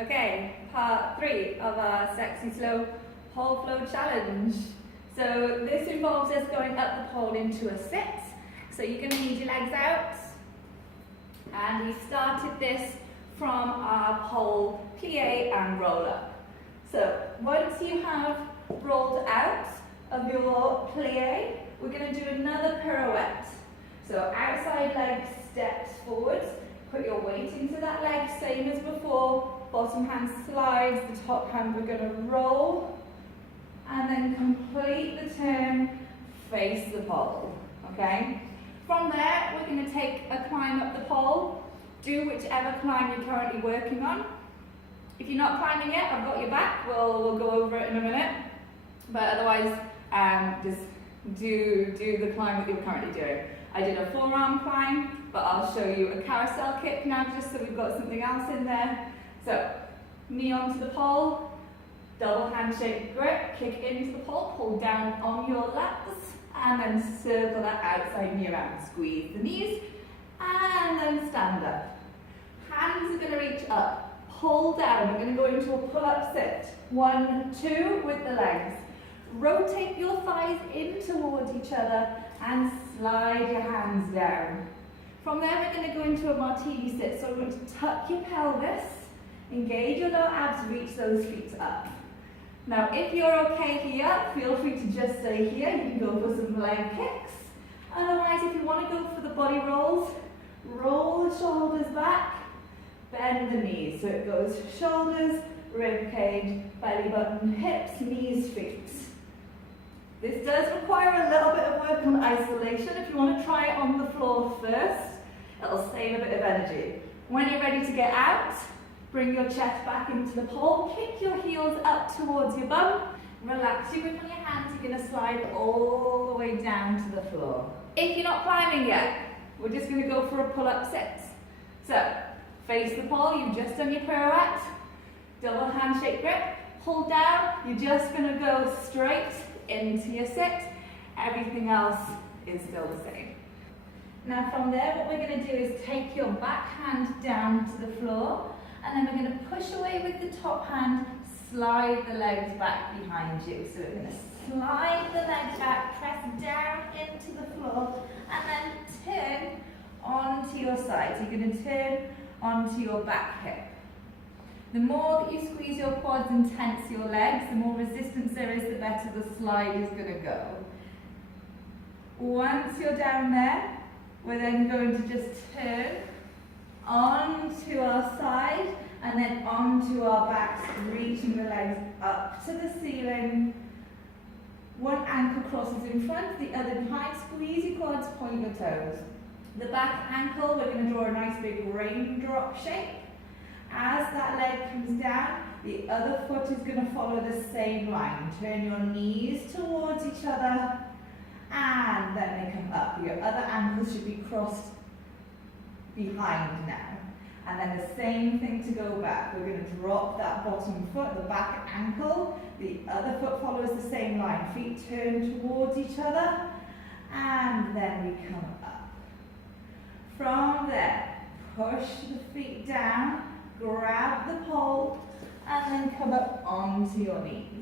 Okay, part 3 of our sexy slow pole flow challenge. So this involves us going up the pole into a sit. So you're going to need your legs out. And we started this from our pole plie and roll up. So once you have rolled out of your plie, we're going to do another pirouette. So outside leg steps forwards, put your weight into that leg, same as before. Bottom hand slides, the top hand we're going to roll, and then complete the turn, face the pole, okay? From there, we're going to take a climb up the pole, do whichever climb you're currently working on. If you're not climbing yet, I've got your back, we'll go over it in a minute, but otherwise, just do the climb that you're currently doing. I did a forearm climb, but I'll show you a carousel kick now, just so we've got something else in there. So, knee onto the pole, double handshake grip, kick into the pole, pull down on your lats, and then circle that outside knee around. Squeeze the knees, and then stand up. Hands are going to reach up, pull down. We're going to go into a pull-up sit. 1, 2 with the legs. Rotate your thighs in towards each other, and slide your hands down. From there, we're going to go into a Martini Sit. So we're going to tuck your pelvis, engage your lower abs, reach those feet up. Now, if you're okay here, feel free to just stay here. You can go for some leg kicks. Otherwise, if you want to go for the body rolls, roll the shoulders back, bend the knees. So it goes shoulders, rib cage, belly button, hips, knees, feet. This does require a little bit of work on isolation. If you want to try it on the floor first, it'll save a bit of energy. When you're ready to get out, bring your chest back into the pole, kick your heels up towards your bum, relax your grip on your hands, you're going to slide all the way down to the floor. If you're not climbing yet, we're just going to go for a pull-up sit. So, face the pole, you've just done your pirouette, double handshake grip, pull down, you're just going to go straight into your sit. Everything else is still the same. Now from there, what we're going to do is take your back hand down to the floor, and then we're going to push away with the top hand, slide the legs back behind you. So we're going to slide the legs back, press down into the floor, and then turn onto your side. So you're going to turn onto your back hip. The more that you squeeze your quads and tense your legs, the more resistance there is, the better the slide is going to go. Once you're down there, we're then going to just turn onto our side and then onto our backs, reaching the legs up to the ceiling. One ankle crosses in front, the other behind. Squeeze your quads, point your toes. The back ankle, we're going to draw a nice big raindrop shape. As that leg comes down, the other foot is going to follow the same line. Turn your knees towards each other, and then they come up. Your other ankles should be crossed behind now. And then the same thing to go back. We're going to drop that bottom foot, the back ankle. The other foot follows the same line. Feet turn towards each other, and then we come up. From there, push the feet down, grab the pole, and then come up onto your knees.